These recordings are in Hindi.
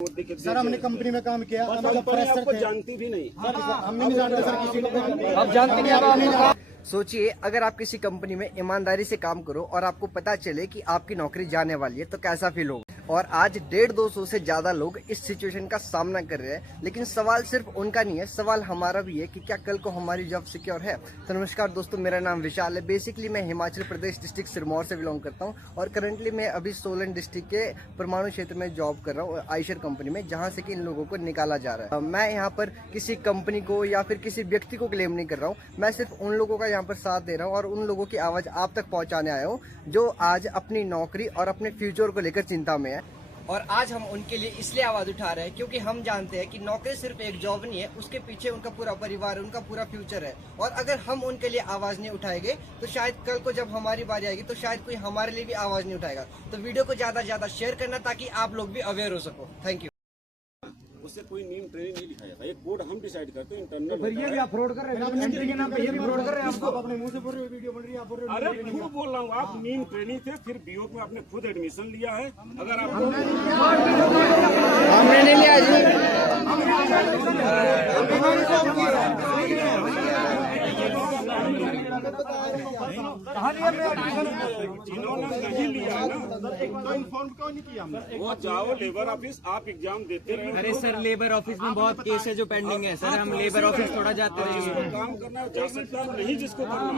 सर हमने कंपनी में काम किया, आपको जानती भी नहीं। हम नहीं जानते सर किसी को। आप जानते नहीं। सोचिए अगर आप किसी कंपनी में ईमानदारी से काम करो और आपको पता चले कि आपकी नौकरी जाने वाली है तो कैसा फील होगा। और आज 150-200 से ज्यादा लोग इस सिचुएशन का सामना कर रहे हैं, लेकिन सवाल सिर्फ उनका नहीं है, सवाल हमारा भी है कि क्या कल को हमारी जॉब सिक्योर है। तो नमस्कार दोस्तों, मेरा नाम विशाल है। बेसिकली मैं हिमाचल प्रदेश डिस्ट्रिक्ट सिरमौर से बिलोंग करता हूं और करंटली मैं अभी सोलन डिस्ट्रिक्ट के परमाणु क्षेत्र में जॉब कर रहा हूँ आयशर कंपनी में, जहाँ से कि इन लोगों को निकाला जा रहा है। मैं यहाँ पर किसी कंपनी को या फिर किसी व्यक्ति को क्लेम नहीं कर रहा हूँ, मैं सिर्फ उन लोगों का यहाँ पर साथ दे रहा हूँ और उन लोगों की आवाज आप तक पहुँचाने आया हूँ जो आज अपनी नौकरी और अपने फ्यूचर को लेकर चिंता में है। और आज हम उनके लिए इसलिए आवाज उठा रहे हैं क्योंकि हम जानते हैं कि नौकरी सिर्फ एक जॉब नहीं है, उसके पीछे उनका पूरा परिवार, उनका पूरा फ्यूचर है। और अगर हम उनके लिए आवाज नहीं उठाएंगे तो शायद कल को जब हमारी बारी आएगी तो शायद कोई हमारे लिए भी आवाज नहीं उठाएगा। तो वीडियो को ज्यादा से ज्यादा शेयर करना ताकि आप लोग भी अवेयर हो सको। Thank you. उससे कोई नीम ट्रेनिंग नहीं लिखा जाता, एक कोड हम डिसाइड करते हैं इंटरनल। तो फिर ये भी आप फ्रॉड कर रहे हैं, एंट्री के नाम पे ये भी फ्रॉड कर रहे हैं। आपको अपने मुंह से बोल रहे हो, वीडियो बन रही है, आप बोल रहे हो। अरे क्यों बोल रहा हूँ, आप नीम ट्रेनिंग थे, फिर बीओ में आपने खुद एडमिशन लिया है। अगर आप हमने नहीं लिया जी। जिन्होंने नहीं लिया है ना, इन्फॉर्म क्यों नहीं किया हमने? वो जाओ लेबर ऑफिस, आप एग्जाम देते रहे। अरे सर, लेबर ऑफिस में बहुत केस है जो पेंडिंग है सर। हम लेबर ऑफिस थोड़ा जाते हैं। जिसको काम करना है जा सकता है, नहीं जिसको करना है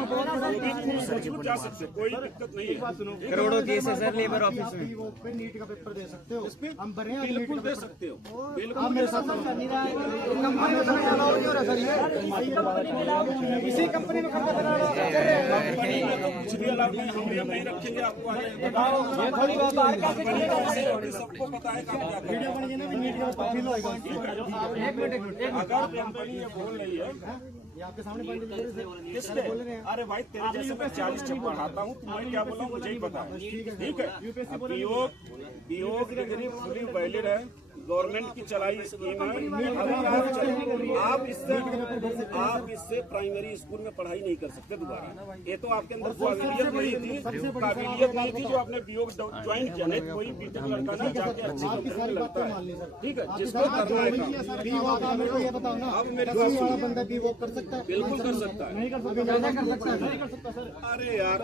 जा सकते, कोई दिक्कत नहीं है। करोड़ों केस है सर लेबर ऑफिस में। वो पे नीट का पेपर दे सकते हो, हम भरे हैं। बिल्कुल दे सकते हो, आप बिल्कुल मेरे साथ कर नहीं रहा है। इसी कंपनी में कुछ भी अलाउ नहीं, हम नियम नहीं रखेंगे। आपको ये थोड़ी बात सबको पता है वीडियो बनेगी ना, नीट का पेपर फिल होएगा। अगर कंपनी ये बोल रही है ये आपके सामने बोल रहे हैं। अरे भाई तेरे जैसे मैं 40 चीज पढ़ाता हूँ, तुम्हें क्या बोला मुझे ही पता है। ठीक है, पीओ डिग्री फुली वैलिड है, गवर्नमेंट की चलाई स्कीम है। अगर आप इससे प्राइमरी स्कूल में पढ़ाई नहीं कर सकते दोबारा। ये तो आपके अंदर काबिलियत नहीं थी जो आपने बीओ ज्वाइन किया। नहीं कोई बीटेक लड़का ना जाके अच्छी कंपनी में लगता है। ठीक है, जिसको करना है ये बताओ ना, अब मेरे बंदा भी वो कर सकता है? बिल्कुल कर सकता है। नहीं कर सकता, ज्यादा कर सकता है। नहीं कर सकता सर। अरे यार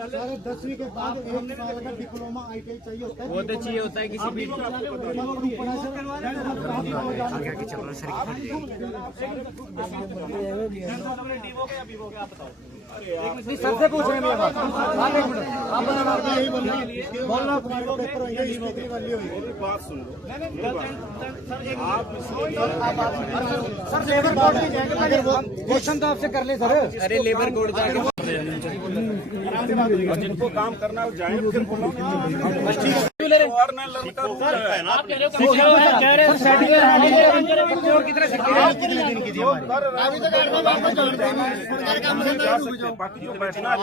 10वीं के बाद 1 साल का डिप्लोमा ITI चाहिए होता है। वो तो चाहिए होता है किसी भी। सर से पूछ रहे हैं बात। आप यही बोलना पेपर मेरी बात सुन लो। आप सर लेबर कोड में जाएंगे, अगर वो क्वेश्चन तो आपसे कर ले सर। अरे लेबर कोड जाके और जिनको काम करना है जाए, फिर बोलो और न लड़का बाकी जो बैठना आप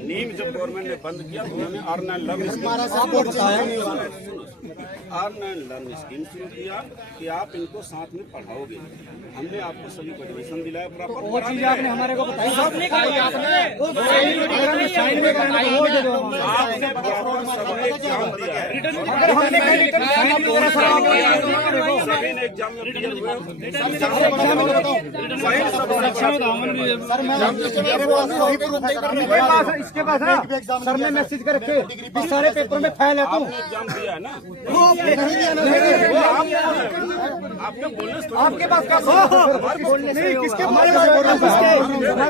नीम जब गवर्नमेंट ने बंद किया तो उन्होंने अर्न एंड लर्न स्कीम शुरू किया कि आप इनको साथ में पढ़ाओगे। हमने आपको सभी को एडमिशन दिलाया, प्रॉपर वो चीज आपने हमारे को बताई। सबने एग्जाम दिया है, सभी ने एग्जाम में क्लियर हुए। इसके पास है सर ने मैसेज कर रखे, सारे पेपर में फेल है तू। एग्जाम दिया है ना, आपने बोलने से आपके पास किसके हमारे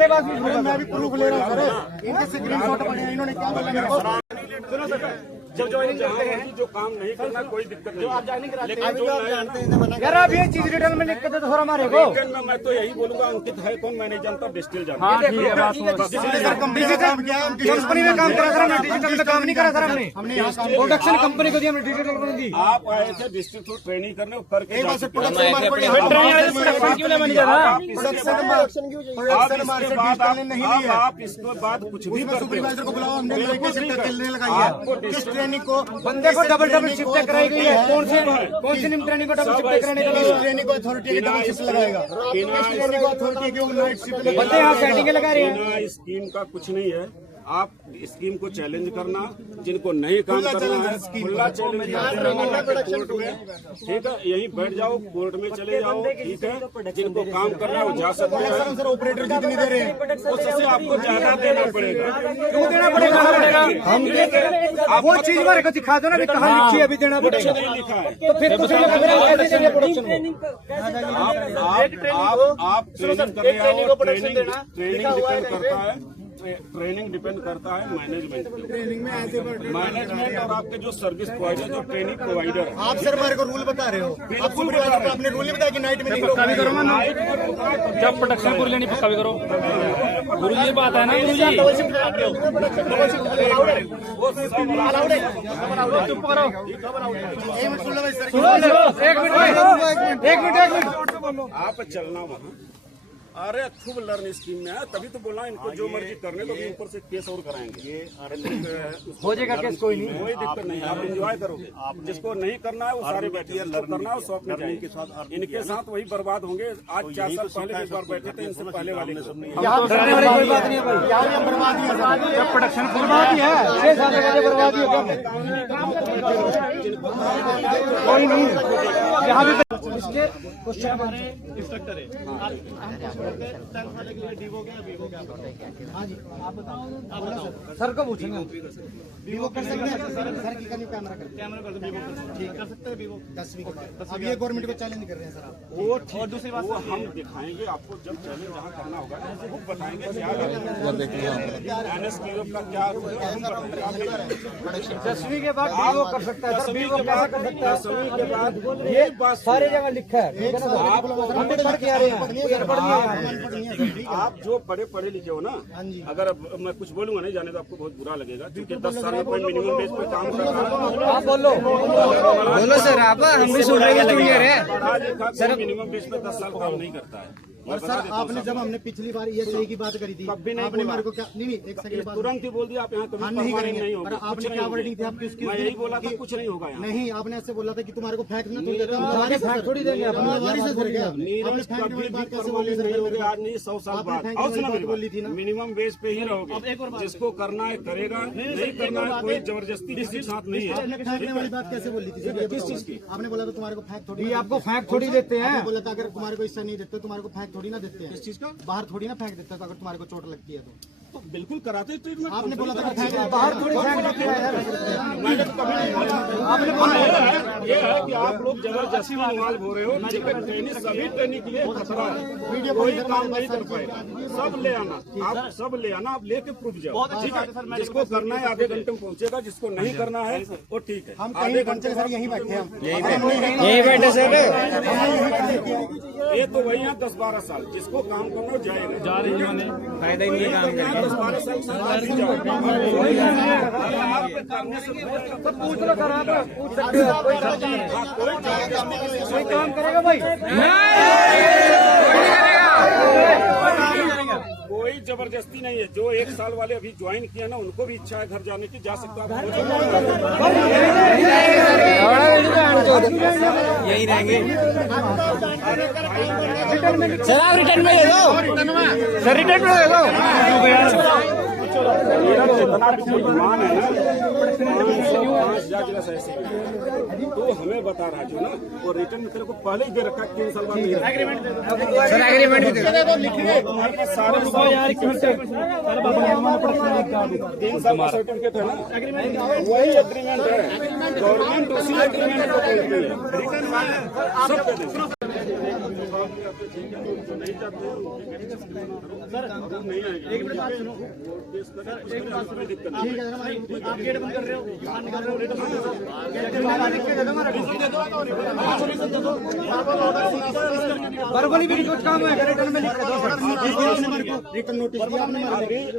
पास मैं भी प्रूफ ले रहा हूँ सर। इनके स्क्रीनशॉट बने हैं, इन्होंने क्या बोला मेरे को। जब ज्वाइनिंग करते हैं जो काम नहीं करना कोई दिक्कत नहीं, आप ज्वाइनिंग कराते हैं। लेकिन जो यार आप ये चीज रिटर्न में लिख के दे दो सर हमारे को। रिटर्न में मैं तो यही बोलूंगा, अंकित है कौन मैं नहीं जानता, डिस्टिल जानता। कंपनी में काम करा सर हमने, डिजिटल में काम नहीं करा सर हमने प्रोडक्शन कंपनी को दी, हमने डिजिटल को दी। आप आए थे डिस्ट्रिक्ट को ट्रेनिंग करने करके आप इसके बाद कुछ भी करते हो, आपको ट्रेनिंग को बंदे को डबल शिफ्ट कराई गई है। कौन सी निम ट्रेनिंग को डबल शिफ्ट कराने के लिए? ट्रेनिंग को अथॉरिटी की डबल शिफ्ट लगाएगा। ट्रेनिंग को अथॉरिटी की नाइट शिफ्ट बंदे यहाँ सेटिंग लगा रहे हैं। बिना स्कीम का कुछ नहीं है। आप स्कीम को चैलेंज करना, जिनको नहीं काम करना है खुला चैलेंज कोर्ट में, ठीक है, यहीं बैठ जाओ, कोर्ट में चले जाओ, ठीक है। जिनको काम करना है वो जा सकते हैं। सर ऑपरेटर जितनी दे रहे हैं उससे आपको ज्यादा देना पड़ेगा। क्यों देना पड़ेगा? हम वो चीज मेरे को दिखा दो ना, कहाँ लिखी है अभी देना पड़ेगा। नहीं लिखा है तो फिर तो आप ट्रेनिंग कर रहे हो। ट्रेनिंग डिपेंड करता है, ट्रेनिंग डिपेंड करता है मैनेजमेंट पे। ट्रेनिंग में ऐसे मैनेजमेंट और आपके जो सर्विस प्रोवाइडर, जो ट्रेनिंग प्रोवाइडर है। आप सर हमारे को रूल बता रहे हो। आप सुपरवाइजर को आपने रूल नहीं बताया कि नाइट में नहीं रोकना है। जब प्रोडक्शन पूरी लेनी पक्का भी करो। गुरु जी बात है ना गुरु जी। चुप करो। एक मिनट आप चलना वहाँ। अरे खूब लर्न स्कीम में है, तभी तो बोला इनको जो मर्जी करने दो, ऊपर से केस और कराएंगे। हो जाएगा केस, कोई नहीं, कोई दिक्कत नहीं, आप एंजॉय करोगे। जिसको नहीं करना है वो सारे बैठे, जिसको करना है वो शॉप में जाएंगे। इनके साथ वही बर्बाद होंगे। आज 4 साल पहले एक बार बैठे थे, इनसे पहले वाले कोई बात नहीं है। बर्बादी है। प्रोडक्शन बर्बादी है, 6 साल पहले बर्बादी हो कोई नहीं। यहाँ भी इसके क्वेश्चन इंस्ट्रक्टर है। हाँ जी, आप बताओ। सर को पूछेंगे। वीवो कर सकते हैं सर की कैमरा कर ठीक कर सकते हैं वीवो 10वीं के बाद। अब ये गवर्नमेंट को चैलेंज कर रहे हैं सर आप। वो और दूसरी बात वो हम दिखाएंगे आपको, जब चैलेंज जहाँ करना होगा वो बताएंगे क्या एनएस का क्या रूल है, हम बताएंगे। 10वीं के बाद वीवो कर सकता है सर। वीवो कैसे कर सकता है? 10वीं के बाद ये बात सारी जगह लिखा है। हम भी पढ़ के आ रहे हैं। आप जो पढ़े लिखे हो ना, अगर मैं कुछ बोलूंगा नहीं जाने तो आपको बहुत बुरा लगेगा, क्योंकि 10 साल में कोई मिनिमम बेस पे काम कर रहा है। आप बोलो सर। आप हम भी सुन रहे हैं। सर मिनिमम बेस पे 10 साल काम नहीं करता है। और सर आपने जब हमने पिछली बार ये सही की बात करी थी, कभी नहीं आपने बोला। मेरे को क्या नहीं एक सेकंड बात तुरंत ही बोल दिया आप यहाँ कभी हाँ, नहीं परमानेंट करेंगे। नहीं पर होगा। आपने क्या वर्डिंग थी आपकी उसकी? मैं यही बोला था कुछ नहीं होगा यहाँ। नहीं, आपने ऐसे बोला था कि तुम्हारे को फैक्ट ना तुम देते फैक्ट थोड़ी देंगे आप। हमारी से सर क्या आपने नीरज फैक्ट कभी वाली भी बात कैसे परमानेंट बोली नहीं सर? होगे, आज नहीं 100 साल आपने बाद। फैक्ट और वाली सुना बात मेरी बोली थी ना? मिनिमम बेस पे ही रहोगे। जिसको करना है करेगा, नहीं करना है कोई जबरदस्ती किसी के साथ नहीं आपने है। फैक्ट वाली बात कैसे बोली थी सर? किस चीज की? आपने बोला था तुम्हारे को फैक्ट थोड़ी ये आपको फैक्ट थोड़ी देते हैं। आपने बोला था अगर तुम्हारे को इससे नहीं देते तुम्हारे को फैक्ट थोड़ी ना देते हैं। किस चीज का? बाहर थोड़ी ना फेंक देता था अगर तुम्हारे को चोट लगती है तो बिल्कुल कराते ट्रीटमेंट। आपने बोला था कि बाहर थोड़ी फेंक देते हैं। आपने बोला ये है कि आप लोग जबरदस्ती इन्वॉल्व हो रहे हो। ट्रेनिंग सभी ट्रेनिंग के लिए खतरा है, कोई काम नहीं कर पाएगा। सब ले आना, आप सब ले आना, आप लेके प्रूफ जाओ, ठीक है। जिसको करना है आधे घंटे में पहुंचेगा, जिसको नहीं करना है वो ठीक है। हम कहीं पहुंचे सर, यहीं बैठे हम यही बैठे सर। ये तो वही है 10-12 साल, जिसको काम करना जाएगा। जा रही उन्होंने फायदा ही नहीं काम करना। 10-12 साल पूछ लो सर, आप पूछ सकते हो। कोई काम करेगा भाई? कोई जबरदस्ती नहीं है। जो 1 साल वाले अभी ज्वाइन किया ना, उनको भी इच्छा है घर जाने की, जा सकता है। यही रहेंगे सर। आप रिटर्न में दे दो सर, रिटर्न में दे दो। मेरा जितना भी मान है ना 5,000 जगह ऐसे तो हमें बता रहा जो ना, वो रिटर्न में तेरे को पहले ही दे रखा है 3 साल बाद। सर एग्रीमेंट भी दे दो। तुम्हारे पास सारे 3 साल का सर्टिफिकेट है ना, वही एग्रीमेंट है। गवर्नमेंट उसी एग्रीमेंट को बोलती है। सब पे दे। नहीं चाहते नहीं आएगी। एक मिनट सुनो, ठीक है सर, आप गेट बंद कर रहे हो, बाहर निकाल रहे हो। वर्बली भी कुछ काम है, रिटर्न में लिख के दो। रिटर्न नोटिस दिया आपने?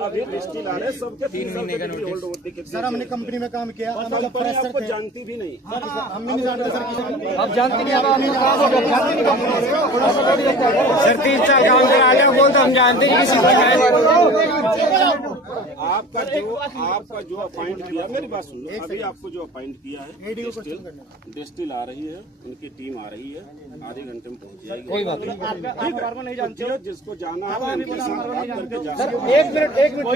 अभी लिस्टिल आ रहे सबके 3 महीने का होल्ड होती है। सर हमने कंपनी में काम किया, हम जब कंपनी फ्रेशर आपको थे। जानती भी नहीं। हम नहीं जानते सर किसी। आप जानते नहीं, अब आपने काम हो गया, जानते नहीं सर। 3 साल काम करा लिया, बोल तो हम जानते नहीं किसी को। आपका जो अपॉइंट किया, मेरी बात सुनो, अभी आपको जो अपॉइंट किया है डिस्टिल आ रही है, उनकी टीम आ रही है, आधे घंटे में पहुंच जाएगी। कोई बात नहीं, नहीं जानते हो, जिसको जाना है उनके साथ बात करके जा सकते हैं। एक minute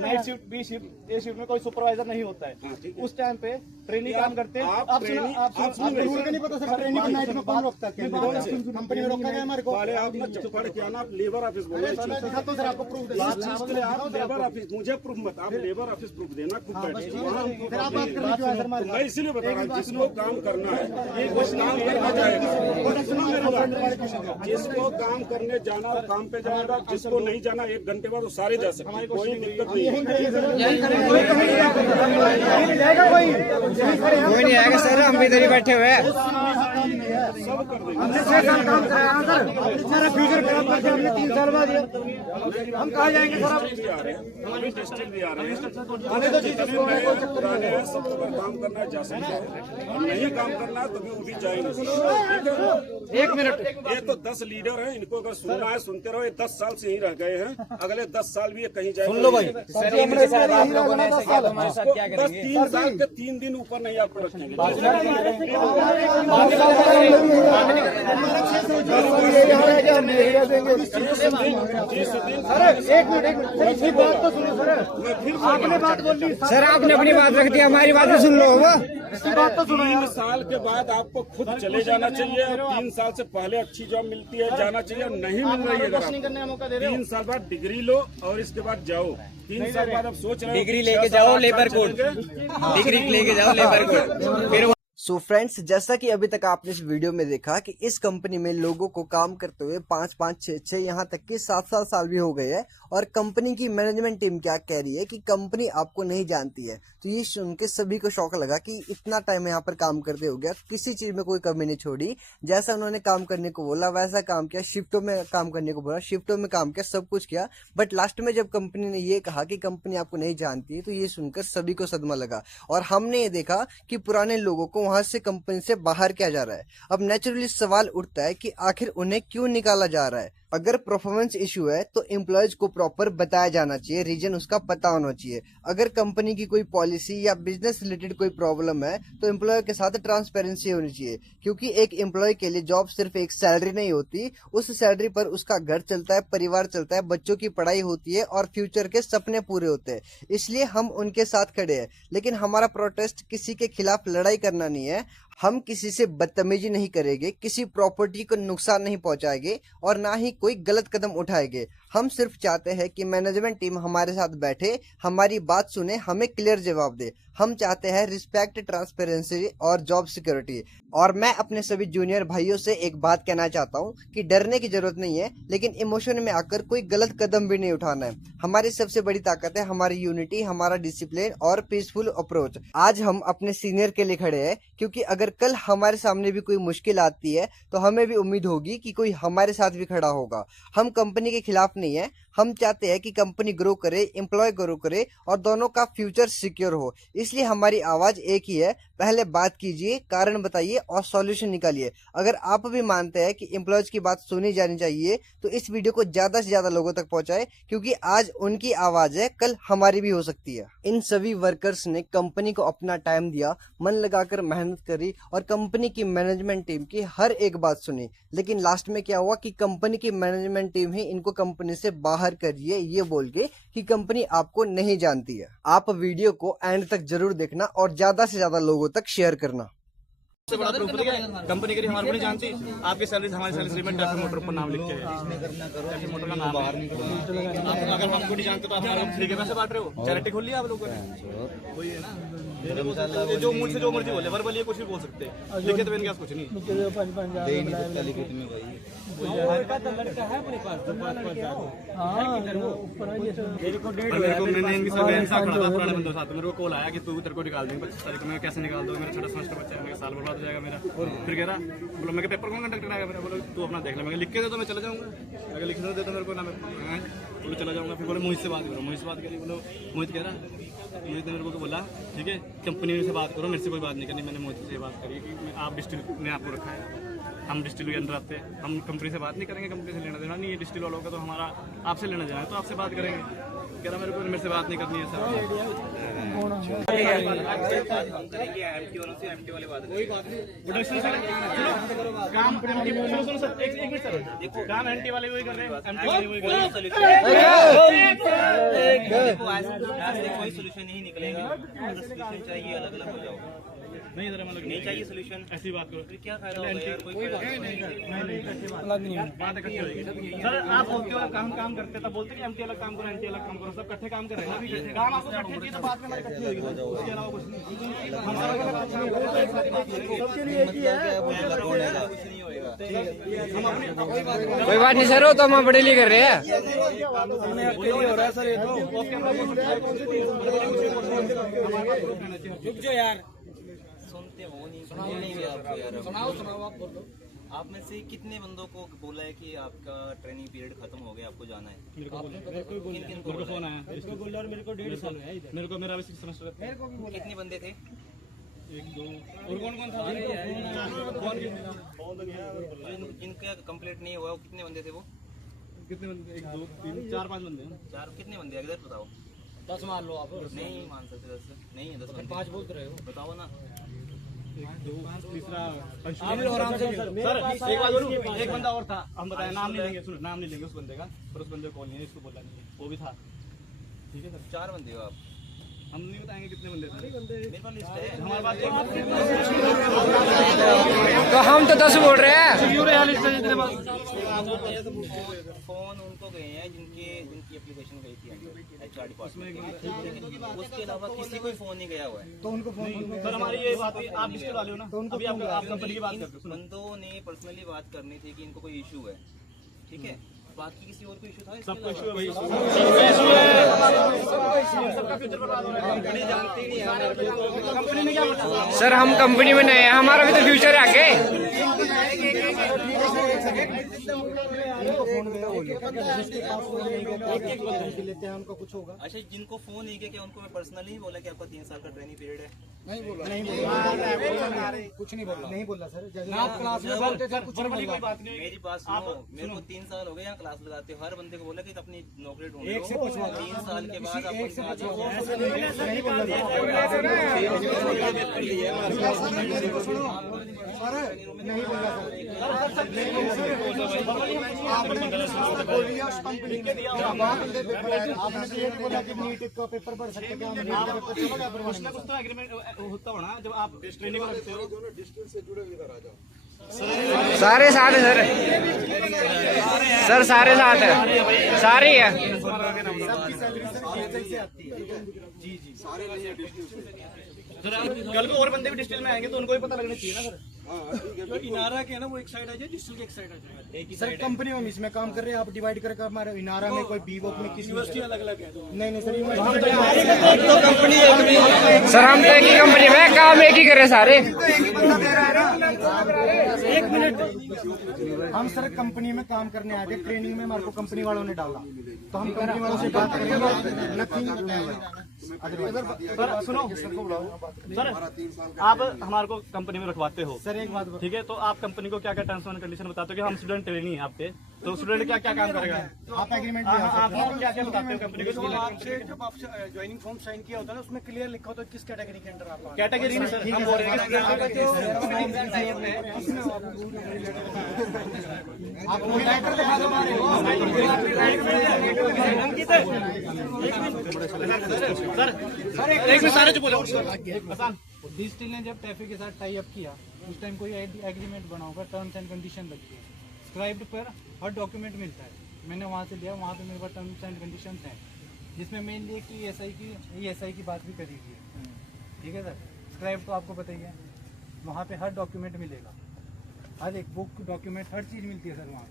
night shift, B shift, A shift में कोई सुपरवाइजर नहीं होता है। उस टाइम पे ट्रेनिंग काम करते हैं। आप रूल का नहीं पता सर, ट्रेनिंग को नाइट में कौन रोकता है? कंपनी में रोका गया हमारे को। पहले आप ना पढ़ के आना, आप लेबर ऑफिस बोले सर आपको प्रूफ आप लेबर ऑफिस, मुझे प्रूफ मत, आप लेबर ऑफिस प्रूफ देना, खूब बैठे वहाँ। मैं इसीलिए बता रहा हूँ, जिसको काम करना है वो काम करना जाएगा, जिसको काम करने जाना काम पे जाएगा, जिसको नहीं जाना 1 घंटे बाद वो सारे जा सकते हैं, कोई दिक्कत नहीं है। कोई नहीं आएगा सर, हम इधर ही बैठे हुए हैं। सब कर देंगे। फ्यूचर खराब करके हमने 3 साल बाद हम कहाँ जाएंगे सर? भी आ रहे हैं, अभी डिस्ट्रिक्ट भी आ रहे हैं, आने दो चीज पुराने हैं, सबको अगर काम करना है जा सकते हैं, और नहीं काम करना है तो भी वो भी जाएंगे। एक मिनट, ये तो 10 लीडर हैं, इनको अगर सुनना है सुनते रहो। ये 10 साल से यहीं रह गए हैं, अगले 10 साल भी ये कहीं जाएंगे। सुन लो भाई, सर इनके साथ आप लोगों ने ऐसे किया तो हमारे साथ क्या बस करेंगे? 3 साल के 3 दिन ऊपर नहीं आपको रखेंगे। आपने बात बोल दी सर आपने अपनी बात रख दी, हमारी बात भी सुन लो। बात तो सुनो। 3 साल के बाद आपको खुद चले जाना चाहिए। 3 साल से पहले अच्छी जॉब मिलती है, जाना चाहिए, नहीं मिल रही है। अगर आपको 3 साल बाद डिग्री लो और इसके बाद जाओ। 3 साल बाद आप सोच रहे हो डिग्री लेके जाओ लेबर कोड, डिग्री लेके जाओ लेबर कोड, फिर सो फ्रेंड्स, जैसा कि अभी तक आपने इस वीडियो में देखा कि इस कंपनी में लोगों को काम करते हुए 5-5, 6-6 यहाँ तक कि 7-7 साल भी हो गए हैं, और कंपनी की मैनेजमेंट टीम क्या कह रही है कि कंपनी आपको नहीं जानती है। तो ये सुन के सभी को शौक लगा कि इतना टाइम यहाँ पर काम करते हो गया, किसी चीज में कोई कमी नहीं छोड़ी, जैसा उन्होंने काम करने को बोला वैसा काम किया, शिफ्टों में काम करने को बोला शिफ्टों में काम किया, सब कुछ किया। बट लास्ट में जब कंपनी ने ये कहा कि कंपनी आपको नहीं जानती है, तो ये सुनकर सभी को सदमा लगा, और हमने ये देखा कि पुराने लोगों को वहां से कंपनी से बाहर किया जा रहा है। अब नेचुरली सवाल उठता है कि आखिर उन्हें क्यों निकाला जा रहा है। अगर परफॉर्मेंस इशू है तो एम्प्लॉयज को प्रॉपर बताया जाना चाहिए, रीजन उसका पता होना चाहिए। अगर कंपनी की कोई पॉलिसी या बिजनेस रिलेटेड कोई प्रॉब्लम है तो एम्प्लॉय के साथ ट्रांसपेरेंसी होनी चाहिए, क्योंकि एक एम्प्लॉय के लिए जॉब सिर्फ एक सैलरी नहीं होती, उस सैलरी पर उसका घर चलता है, परिवार चलता है, बच्चों की पढ़ाई होती है और फ्यूचर के सपने पूरे होते हैं। इसलिए हम उनके साथ खड़े हैं, लेकिन हमारा प्रोटेस्ट किसी के खिलाफ लड़ाई करना नहीं है। हम किसी से बदतमीजी नहीं करेंगे, किसी प्रॉपर्टी को नुकसान नहीं पहुंचाएंगे और ना ही कोई गलत कदम उठाएंगे। हम सिर्फ चाहते हैं कि मैनेजमेंट टीम हमारे साथ बैठे, हमारी बात सुने, हमें क्लियर जवाब दे। हम चाहते हैं रिस्पेक्ट, ट्रांसपेरेंसी और जॉब सिक्योरिटी। और मैं अपने सभी जूनियर भाइयों से एक बात कहना चाहता हूं कि डरने की जरूरत नहीं है, लेकिन इमोशन में आकर कोई गलत कदम भी नहीं उठाना है। हमारी सबसे बड़ी ताकत है हमारी यूनिटी, हमारा डिसिप्लिन और पीसफुल अप्रोच। आज हम अपने सीनियर के लिए खड़े हैं, क्योंकि अगर कल हमारे सामने भी कोई मुश्किल आती है तो हमें भी उम्मीद होगी कि कोई हमारे साथ भी खड़ा होगा। हम कंपनी के खिलाफ नहीं है, हम चाहते हैं कि कंपनी ग्रो करे, एम्प्लॉय ग्रो करे और दोनों का फ्यूचर सिक्योर हो। इसलिए हमारी आवाज एक ही है, पहले बात कीजिए, कारण बताइए और सॉल्यूशन निकालिए। अगर आप भी मानते हैं कि एम्प्लॉयज की बात सुनी जानी चाहिए तो इस वीडियो को ज्यादा से ज्यादा लोगों तक पहुंचाए, क्योंकि आज उनकी आवाज है, कल हमारी भी हो सकती है। इन सभी वर्कर्स ने कंपनी को अपना टाइम दिया, मन लगाकर मेहनत करी और कंपनी की मैनेजमेंट टीम की हर एक बात सुनी। लेकिन लास्ट में क्या हुआ कि कंपनी की मैनेजमेंट टीम ही इनको कंपनी से बाहर करिए ये बोल के कि कंपनी आपको नहीं जानती है। आप वीडियो को एंड तक जरूर देखना और ज्यादा से ज्यादा लोगों तक शेयर करना। सबसे बड़ा प्रूफ कंपनी करी हमारे को नहीं जानती, आपकी सैलरी हमारी सैलरी में टैक्सी मोटर पर नाम लिख के टैक्सी मोटर का नाम बाहर अगर हमको नहीं जानते तो आप फ्री के पैसे बांट रहे हो, चैरिटी खोल लिया आप लोगों ने। वही है ना, जो मुझसे जो मर्जी बोले, वर्बल ये कुछ भी बोल सकते हैं, लिखे तो इनके पास कुछ नहीं। मेरे को कॉल आया कि तू तेरे को निकाल देंगे 25 तारीख को। मैं कैसे निकाल दूँ, मेरा छोटा सेमेस्टर बच्चा है, मेरा साल बर्बाद हो जाएगा मेरा। फिर कह रहा बोलो मैं पेपर कौन कंडक्ट कराएगा मेरा, बोलो तू अपना देख ले। मैं लिख के दे तो मैं चला जाऊँगा, अगर लिख दे तो मेरे को ना मैं बोलो चला जाऊँगा। फिर बोलो मोहित से बात करो, मोहित से बात करी, बोलो मोहित कह रहा, मोहित ने मेरे को तो बोला ठीक है कंपनी से बात करो, मेरे से कोई बात नहीं करनी। मैंने मोहित से बात करी कि आप डिस्ट्रिक्ट ने आपको रखा है, हम डिस्टिल के अंदर आते हैं, हम कंपनी से बात नहीं करेंगे, कंपनी से लेना देना नहीं है, डिस्टिल वालों का तो हमारा आपसे लेना देना है, तो आपसे बात करेंगे। कह रहा मेरे से बात नहीं करनी है सर। काम एंटी वाले वही कर रहे हैं, एमटी वाले वही कर रहे हैं। कोई सोल्यूशन नहीं निकलेगा, सोल्यूशन चाहिए अलग अलग हो जाओ। नहीं जरा मतलब नहीं चाहिए सोल्यूशन, ऐसी बात करो, फिर क्या फायदा होगा यार? कोई फायदा नहीं। बात इकट्ठी होगी सर। आप होते हो काम करते तब बोलते हैं एमटी अलग काम करो, एंटी अलग काम करो, सब इकट्ठे काम कर रहे हैं। काम आपको इकट्ठे किए तो बात में हमारी इकट्ठी होगी, उसके अलावा कुछ नहीं। हम सब सबके लिए एक ही है, कुछ नहीं होएगा। कोई बात नहीं सर, वो तो हम बड़े लिए कर रहे हैं। हो रहा है सर, ये तो यार सुनते हो नहीं, सुनते नहीं आपको यार। सुनाओ आप बोलो। आप में से कितने बंदों को बोला है कि आपका ट्रेनिंग पीरियड खत्म हो गया, आपको जाना है? मेरे को फोन आया, इसको बोला और मेरे को 1.5 साल है इधर। मेरे को मेरा भी 6 सेमेस्टर है। कितने बंदे थे? 1 2 और कौन था? जिनका कंप्लीट नहीं हुआ वो कितने बंदे थे? वो कितने बंदे? 1 2 3 4 5 बंदे हैं। चार? कितने बंदे इधर बताओ। 10 मान लो आप। नहीं मान सकते 10 नहीं है, 10 5 बोल रहे हो, बताओ ना। 1 2 तीसरा सर एक बात बोलूं, एक बंदा और था, हम बताए नाम नहीं लेंगे, सुनो नाम नहीं लेंगे उस बंदे का, पर उस बंदे को कॉल नहीं है, इसको बोला नहीं है, वो भी था। ठीक है सर, 4 बंदे हो आप? हम नहीं बताएंगे कितने बंदे थे। मेरे पास लिस्ट है। हमारे पास तो हम तो 10 बोल रहे हैं। फोन उनको गए हैं जिनकी एप्लीकेशन गई थी HR डिपार्टमेंट। उसके अलावा किसी को फोन नहीं गया हुआ है। तो उनको फोन सर हमारी ये बात है, आप डिस्ट्रिक्ट वाले हो ना, तो अभी आप कंपनी की बात करते हो। बंदों ने पर्सनली बात करनी थी कि इनको कोई इशू है, ठीक है? बाकी किसी और को इशू था? सबको इशू है भाई, सबका फ्यूचर बर्बाद हो रहा है, कंपनी जानती नहीं है, कंपनी ने क्या पता। सर हम कंपनी में नए हैं, हमारा भी तो फ्यूचर है आगे। अच्छा, जिनको फोन नहीं किया क्या उनको मैं पर्सनली ही बोला कि आपका 3 साल का ट्रेनिंग पीरियड है? कुछ नहीं बोला, नहीं बोला सर। जैसे आप क्लास में बोलते सर, कुछ बड़ी कोई बात नहीं। मेरी बात सुनो, मेरे को 3 साल हो गए यहाँ क्लास लगाते हो, हर बंदे को बोला कि अपनी नौकरी ढूंढो। 3 साल के बाद आप नहीं बोला आपने बोला कि नीट का पेपर पढ़ सकते क्या? कुछ ना कुछ तो एग्रीमेंट होता हो ना, जब आप ट्रेनिंग को रखते हो। सारे साथ है सर, सारे साथ है, सारे ही है। जी जी सारे कल को और बंदे भी डिस्ट्रिक्ट में आएंगे तो उनको भी पता लगना चाहिए ना सर। जो इनारा के है ना वो एक साइड आ जाए, डिस्ट्रिक्ट एक साइड आ जाए। एक ही सर कंपनी में इसमें काम कर रहे हैं आप, डिवाइड करके हमारे इनारा में कोई बीवोक में किसी यूनिवर्सिटी अलग अलग है। नहीं सर, सर हम तो एक ही कंपनी में काम एक ही करे सारे। एक मिनट, हम सर कंपनी में काम करने आए थे, ट्रेनिंग में हमारे को कंपनी वालों ने डाला, तो हम कंपनी वालों से बात करेंगे। सर सुनो सर, आप हमारे को कंपनी में रखवाते हो सर, एक बात ठीक है, तो आप कंपनी को क्या क्या टर्म्स एंड कंडीशन बताते हो कि हम स्टूडेंट ट्रेनिंग है आपके, तो स्टूडेंट क्या क्या काम करेगा? आप एग्रीमेंट आप क्या क्या बताते हो कंपनी को? आपसे जब आप ज्वाइनिंग फॉर्म साइन किया होता है ना, उसमें क्लियर लिखा होता है किस कैटेगरी के अंदर आप। कैटेगरी नहीं सर, हम बोल रहे हैं सर एक में सारे चुप हो जाओ। डिस्टिल ने जब टैफी के साथ टाई अप किया, उस टाइम कोई एग्रीमेंट बना होगा, टर्म्स एंड कंडीशन लगती है, स्क्राइब्ड पर हर डॉक्यूमेंट मिलता है। मैंने वहाँ से लिया, वहाँ पे मेरे पास टर्म्स एंड कंडीशन हैं, जिसमें मेनली एक ESI की बात भी करी गई है। ठीक है सर, स्क्राइब तो आपको बताइए, वहाँ पे हर डॉक्यूमेंट मिलेगा, हर एक बुक डॉक्यूमेंट हर चीज़ मिलती है सर। वहाँ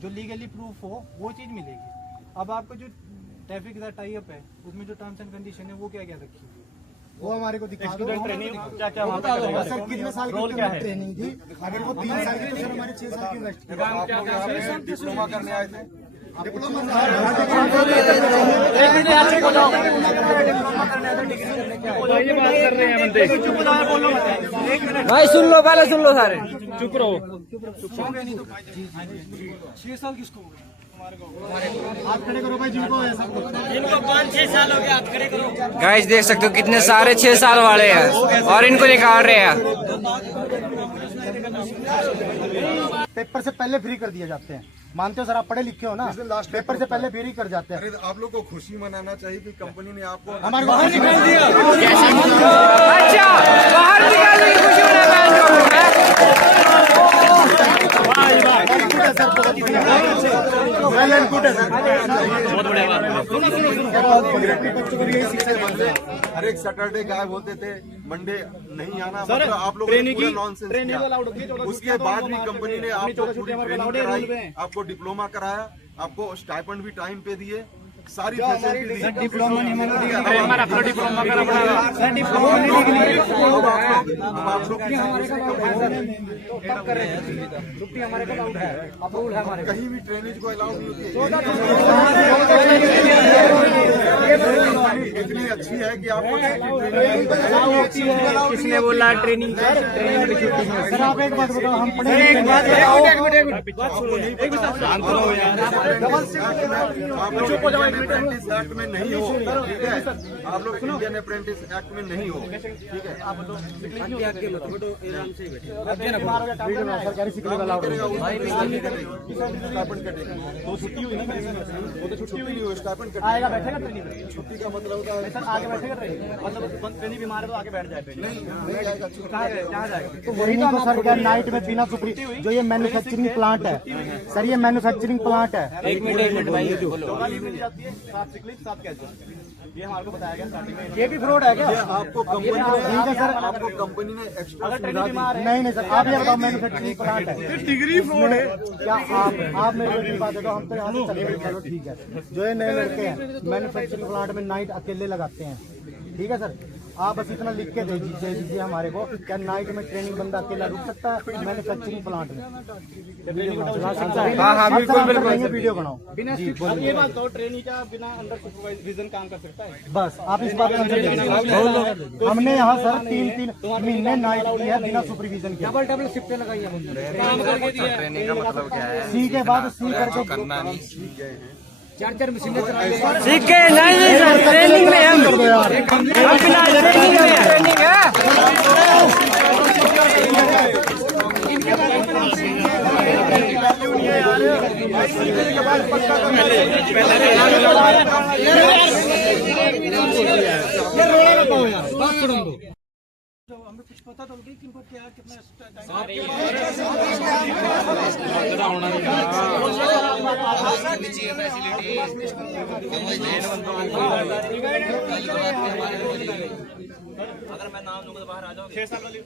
जो लीगली प्रूफ हो वो चीज़ मिलेगी। अब आपको जो टैफी के साथ टाई अप है, उसमें जो टर्म्स एंड कंडीशन है वो क्या क्या रखी हुई है, वो हमारे को दिखा दो। ट्रेनिंग क्या क्या वहाँ पे करेगा? सर कितने साल रोल क्या है? ट्रेनिंग थी? अगर वो 3 साल की तो सर हमारे 6 साल की काम क्या क्या डिप्लोमा करने आए थे। ये बात कर रहे हैं बंदे। भाई सुन लो, पहले सुन लो सारे। चुप रहो। 6 साल किसको हो गए? हाथ खड़े करो भाई जिनको है सबको। इनको 5-6 साल हो गए, हाथ खड़े करो। गाइस देख सकते हो कितने सारे 6 साल वाले हैं और इनको निकाल रहे हैं। पेपर से पहले फ्री कर दिए जाते हैं, मानते हो सर? आप पढ़े लिखे हो ना, पेपर से पहले फ्री कर जाते हैं। अरे आप लोग को खुशी मनाना चाहिए कि कंपनी ने आपको हमारे बाहर निकाल दिया। अच्छा, बाहर निकालने की खुशी मना रहे हैं। बहुत बढ़िया बात है। हर एक सैटरडे गायब होते थे, मंडे नहीं आना, मतलब आप लोग नॉनसेंस किया। उसके बाद भी कंपनी ने आपको पूरी ट्रेनिंग कराई, आपको डिप्लोमा कराया, आपको स्टाइपेंड भी टाइम पे दिए, सारी फैसिलिटी दी। डिप्लोमा नहीं अब आप लोग कहीं भी ट्रेनिंग को अलाउ नहीं होती है। इतनी अच्छी है कि आपको किसने बोला ट्रेनिंग कर? ट्रेनिंग की छुट्टी में। सर आप एक बात बताओ, हम पढ़े अप्रेंटिस एक्ट में नहीं हो, ठीक है? आप लोग इंडियन अप्रेंटिस एक्ट में नहीं हो, ठीक है? सरकारी सिक्योरिटी अलाउड तो छुट्टी हुई ना, वो तो छुट्टी हुई नहीं हो, स्टाइपेंड आएगा, बैठेगा ट्रेनिंग में। छुट्टी का मतलब होता है सर आगे बैठेगा ट्रेनिंग, मतलब ट्रेनिंग बीमार है तो आगे बैठ जाए। नहीं आएगा। कहाँ जाएगा? तो वही तो सर क्या नाइट में बिना सुपरी, जो ये मैन्युफैक्चरिंग प्लांट है सर, ये मैन्युफैक्चरिंग प्लांट है। एक मिनट भाई। ये हमारे को बताया गया स्टार्टिंग में। ये भी फ्रॉड है क्या? आपको कंपनी ने एक्स्ट्रा सुविधा दी। नहीं सर, आप ये बताओ, मैन्युफैक्चरिंग प्लांट है, डिग्री फ्रॉड है क्या? आप मेरे को बात है तो हम तो यहाँ से चले गए, चलो ठीक है। जो ये नए लड़के हैं मैन्युफैक्चरिंग प्लांट में नाइट अकेले लगाते हैं, ठीक है सर? आप बस इतना लिख के दे दीजिए हमारे को, क्या नाइट में ट्रेनिंग बंदा अकेला रुक सकता है मैन्युफैक्चरिंग प्लांट में? हाँ बिल्कुल वीडियो बनाओ। ये बात तो ट्रेनिंग का बिना अंडर सुपरवाइजन काम कर सकता है? बस आप इस बात का हमने यहाँ सर 3 महीने नाइट की है बिना सुपरविजन के। डबल शिफ्टें लगाई है। ट्रेनिंग का मतलब क्या है? सी के बाद सी करके करना नहीं। 4 मशीनें ठीक है, नहीं सर, ट्रेनिंग में हम फिलहाल ट्रेनिंग है। हमें कुछ पता तो कि इनको क्या कितना अगर मैं नाम लूंगा तो बाहर आ जाओगे। 6 साल वाली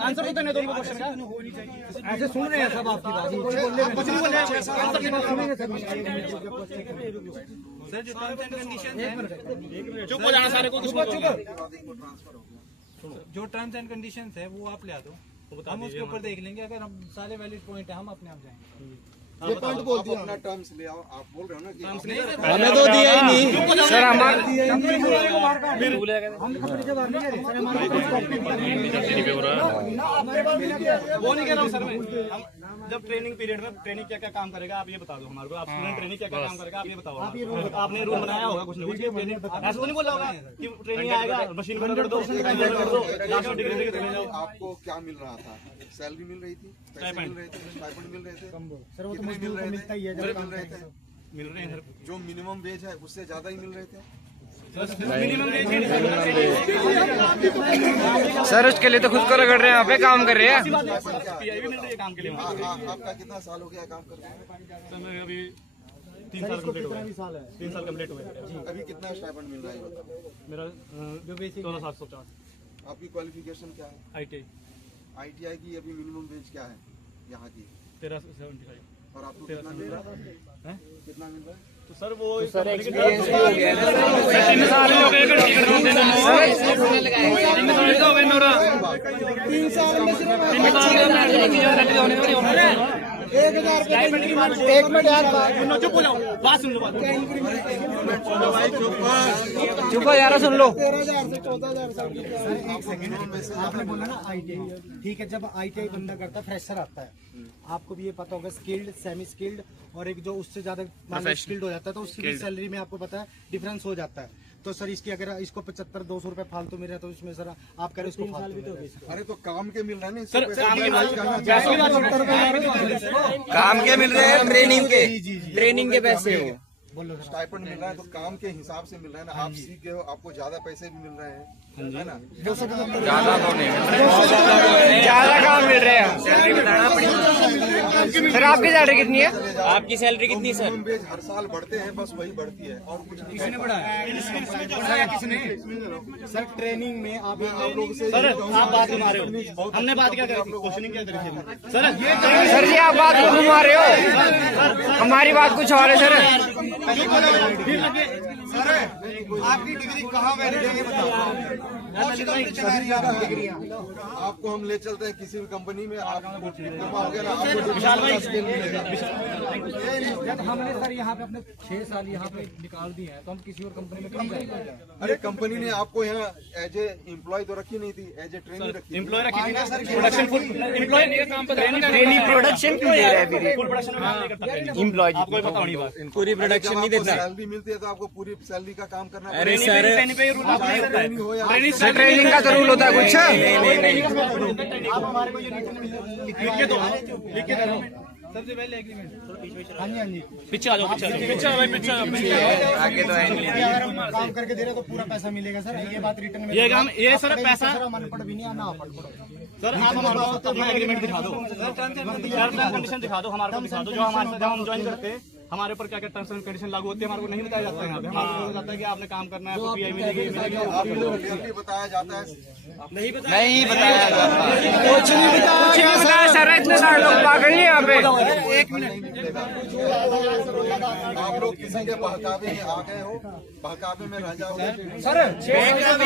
आंसर तो देने दो उनको क्वेश्चन का। ऐसे सुन रहे हैं सब आपकी बात, कुछ नहीं बोल रहे हैं। सर जो टर्म्स एंड कंडीशन है, चुप हो जाना सारे को, जो टर्म्स एंड कंडीशन है वो आप ले आ दो, हम उसके ऊपर देख लेंगे। अगर हम सारे वैलिड पॉइंट है हम अपने आप जाएंगे। ये पॉइंट बोल दिया, अपना टर्म्स ले आओ। आप बोल रहे हो ना कि हमें तो दिया ही नहीं सर। हमारे हम कंपनी से बाहर नहीं जा रहे सर, हमारे वो नहीं कह रहा हूँ सर मैं। हम जब ट्रेनिंग पीरियड में ट्रेनिंग क्या क्या काम करेगा आप ये बता दो हमारे को। आप स्टूडेंट ट्रेनिंग क्या क्या काम करेगा आप ये बताओ। आपने रूल बनाया होगा कुछ ना कुछ, ऐसा तो नहीं बोला होगा कि ट्रेनिंग आएगा मशीन बंद कर दो, लास्ट में डिग्री देके चले जाओ। आपको क्या मिल रहा था? सैलरी मिल रही थी, पैसे मिल रहे थे, स्टाइपेंड मिल रहे थे, सर वो तो कितने मिल रहे मिलता ही है थे? जब मिल रहे थे। मिल रहे हैं सर। जो मिनिमम वेज है उससे ज्यादा ही मिल रहे थे। मिनिमम सर उसके लिए तो खुद को रगड़ रहे हैं, यहाँ पे काम कर रहे हैं। पीआई भी मिल रही है काम के लिए। आपका कितना साल हो गया काम करते हैं? सर मैं अभी 3 साल कंप्लीट हुए। 3 साल कंप्लीट हुए। अभी कितना स्टाइपेंड मिल रहा है बताओ? मेरा जो बेसिक 16750 आपकी क्वालिफिकेशन क्या है? ITI ITI की अभी मिनिमम वेज क्या है यहाँ की? 1375। और आपको कितना मिल रहा है? कितना मिल रहा है? तो सर वो सर एक्सपीरियंस भी हो गया ना 3 साल हो गए टिकट होते हैं 3 साल हो गए नोरा 3 साल में सिर्फ 3 साल में होने वाली होने 1000 एक मिनट यार चुप हो जाओ, बात सुन लो बात। चुप हो यार सुन लो 13,000 से 14,000 आपने बोला ना ITI, ठीक है। जब ITI बंदा करता है फ्रेशर आता है, आपको भी ये पता होगा स्किल्ड, सेमी स्किल्ड और एक जो उससे ज्यादा स्किल्ड हो जाता है तो उसकी भी सैलरी में आपको पता है डिफरेंस हो जाता है। तो सर इसकी अगर इसको 75-200 रुपए फालतू मिल रहा है तो इसमें सर आप कह रहे हो इसको फालतू मिल रहा है। अरे तो काम के मिल रहे हैं ना सर काम के मिल रहे हैं ट्रेनिंग के पैसे हो स्टाइपेंड मिल रहा है तो काम के हिसाब से मिल रहा है ना। आप सीख गए हो, आपको ज्यादा पैसे भी मिल रहे हैं, है ना। ज्यादा तो नहीं ज्यादा काम मिल रहे हैं। सर आपकी सैलरी कितनी है? आपकी सैलरी कितनी है सर? मिनिमम वेज हर साल बढ़ते हैं, बस वही बढ़ती है और कुछ नहीं। किसने बढ़ाया? किसने? सर ट्रेनिंग में आप लोग से सर आप बात घुमा रहे हो, हमने बात क्या करी थी, क्वेश्चनिंग क्या करी थी सर? सर जी आप बात को घुमा रहे हो, हमारी बात कुछ और है सर। सर आपकी डिग्री कहाँ वैलिड है ये बताओ। आपको हम ले चलते हैं किसी भी कंपनी में, आपको डिप्लोमा हो गया ना, आपको जब हमने सर यहाँ पे अपने 6 साल यहाँ पे निकाल दिए हैं तो हम किसी और कंपनी में क्यों जाएंगे? अरे कंपनी ने आपको यहाँ एज ए एम्प्लॉय तो रखी नहीं थी, एज ए ट्रेनिंग रखी। एम्प्लॉय रखी थी ना सर, प्रोडक्शन फुल एम्प्लॉय नहीं काम पर ट्रेनिंग प्रोडक्शन क्यों दे रहा है फिर फुल प्रोडक्शन नहीं करता एम्प्लॉय आपको पता होनी बात। पूरी प्रोडक्शन नहीं देता। सैलरी मिलती है तो आपको पूरी सैलरी का काम करना अरे सर ट्रेनिंग पे रूल अप्लाई करता है, हो या ट्रेनिंग का तो रूल होता है कुछ। आप हमारे को ये लिख के दो, लिख के दो सबसे पहले एग्रीमेंट। हाँ जी हाँ जी, पीछे आ जाओ, पीछे भाई पीछे आगे तो है नहीं। अगर हम काम करके दे रहे तो पूरा पैसा मिलेगा सर, ये बात रिटर्न में। ये काम ये सर पैसा अनपढ़ भी नहीं आना अनपढ़। सर आप हमारे को अपना एग्रीमेंट दिखा दो, टर्म्स एंड कंडीशन दिखा दो, हमारे को दिखा दो जो हमारे जब हम ज्वाइन करते हैं हमारे ऊपर क्या क्या टर्म्स एंड कंडीशन लागू होती है हमारे को नहीं बताया जाता है। यहाँ पे हमारे को जाता है कि आपने काम करना है, आपको पीआई मिलेगी क्लियरली बताया जाता है। नहीं बताया जाता, कुछ नहीं बताया सर। इतने सारे लोग पागल नहीं यहाँ पे। एक मिनट आप लोग किसी के बहकावे में आ गए हो, बहकावे में रह जाओगे। सर 6 साल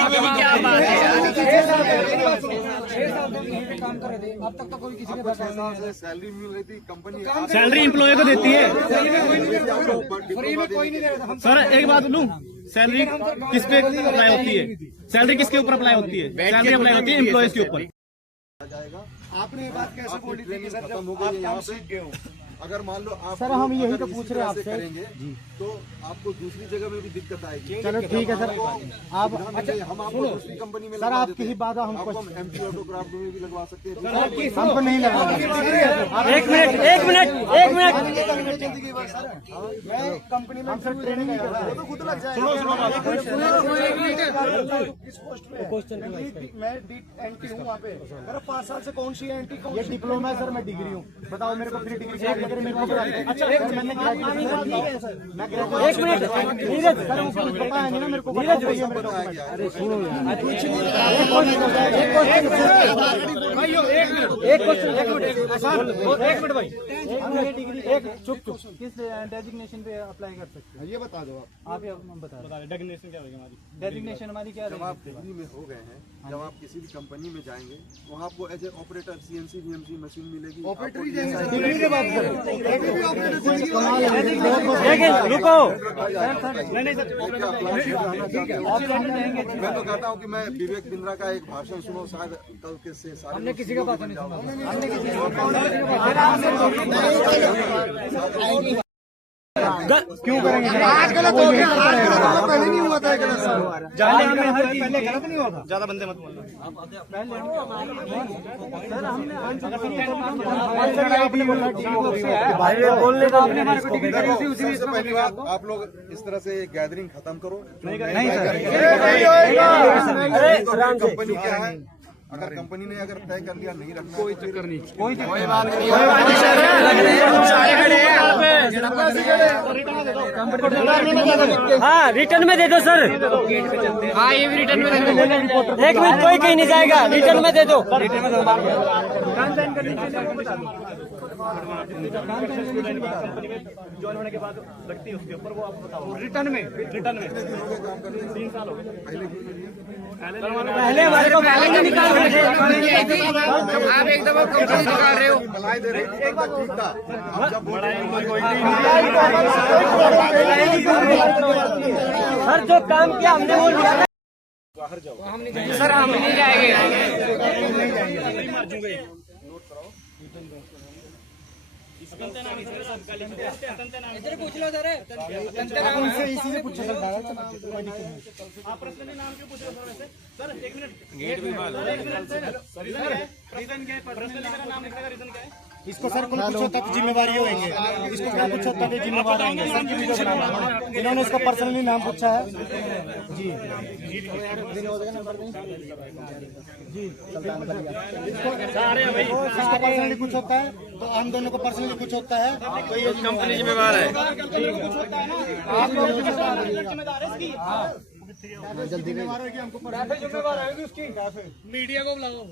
काम कर रहे थे, अब तक तो कोई किसी के पास से सैलरी मिल रही थी, कंपनी सैलरी एम्प्लॉय को देती है। फ्री में कोई नहीं दे रहा था। सर एक बात बोलूं, सैलरी किस पे अप्लाई होती है? सैलरी किसके ऊपर अप्लाई होती है? सैलरी अप्लाई होती है एम्प्लॉयज के ऊपर। आपने ये बात कैसे बोली थी कि सर खत्म हो जब गई आप है काम यहाँ सीख गए हो? पे। अगर मान लो आप सर, हम यही अगर तो इसी पूछ रहे तरह हैं से आपसे। करेंगे तो आपको दूसरी जगह में भी दिक्कत आएगी। चलो ठीक है सर, आप अच्छा हम आपको दूसरी कंपनी में सर लगवा आप देते किसी हैं। बात आपको हम एमपी ऑटोक्राफ्ट में भी लगवा सकते हैं। हमको नहीं लगा। एक मिनट मैं कंपनी में सर ट्रेनिंग नहीं कर रहा, तो खुद लग जाएगा। मैं एंटी हूँ वहाँ पे, मेरा 5 साल से कौन सी एंटी ये डिप्लोमा है सर, मैं डिग्री हूँ। बताओ मेरे को फ्री डिग्री क्या अगर मेरे को अच्छा मैंने एक मिनट धीरज सर मुझे पता है नहीं ना मेरे को धीरज भैया मेरे को अरे सुनो यार कुछ नहीं एक मिनट भाई डिग्री एक चुप किस डेजिग्नेशन पे अप्लाई कर सकते हैं ये बता दो आप ये बता दो डेजिग्नेशन क्या होगी हमारी? डेजिग्नेशन हमारी क्या जब आप डिग्री में हो गए हैं, जब आप किसी भी कंपनी में जाएंगे वहाँ आपको as a operator CNC VMC machine मिलेगी। ऑपरेटर ही जाएंगे डिग्री की बात करें रुको मैं तो कहता हूँ कि मैं विवेक बिंद्रा का एक भाषण सुनो, शायद कल के से सारे हमने किसी का बात नहीं सुना। क्यों करेंगे आज गलत हो गया, पहले नहीं हुआ था गलत जाने हमें हर चीज पहले गलत नहीं होगा। ज्यादा बंदे मत बोलना। सबसे पहली बात आप लोग इस तरह से गैदरिंग खत्म करो। नहीं कंपनी क्या है, अगर कंपनी ने अगर तय कर लिया नहीं रखना कोई चक्कर नहीं, कोई हाँ रिटर्न में दे दो सर। हाँ ये भी रिटर्न में दे दो। एक मिनट कोई कहीं नहीं जाएगा, रिटर्न में दे दो। कंपनी में ज्वाइन होने के बाद लगती है उसके ऊपर, वो आप बताओ। रिटर्न में 3 साल हो गए। पहले हमारे को पहले निकाल रहे थे, आप एकदम कंपनी निकाल रहे हो। एक बात ठीक था, आप जब बोल रहे हैं हर जो काम किया हमने वो लिया। सर हम नहीं जाएंगे। इधर पूछ लो सर, उनसे इसी से पूछो सर। आप पर्सनली नाम क्यों पूछ रहे हो वैसे? सर 1 मिनट, गेट भी बाल रीजन क्या है? पर्सनली मेरा नाम लिखने का रीजन क्या है? इसको सर कोई पूछो तब जिम्मेवारी होंगे, इसको कोई पूछो तब ये जिम्मेवार होंगे। सर की वीडियो बनाना, इन्होंने इसको पर्सनली नाम पूछा है जी। जी इसको पर्सनली कुछ होता है तो हम दोनों को पर्सनली कुछ होता है तो ये कंपनी जिम्मेवार है। आप लोग जिम्मेदार है, जल्दी जिम्मेवार है कि हमको जिम्मेवार है उसकी। मीडिया को बुलाओ।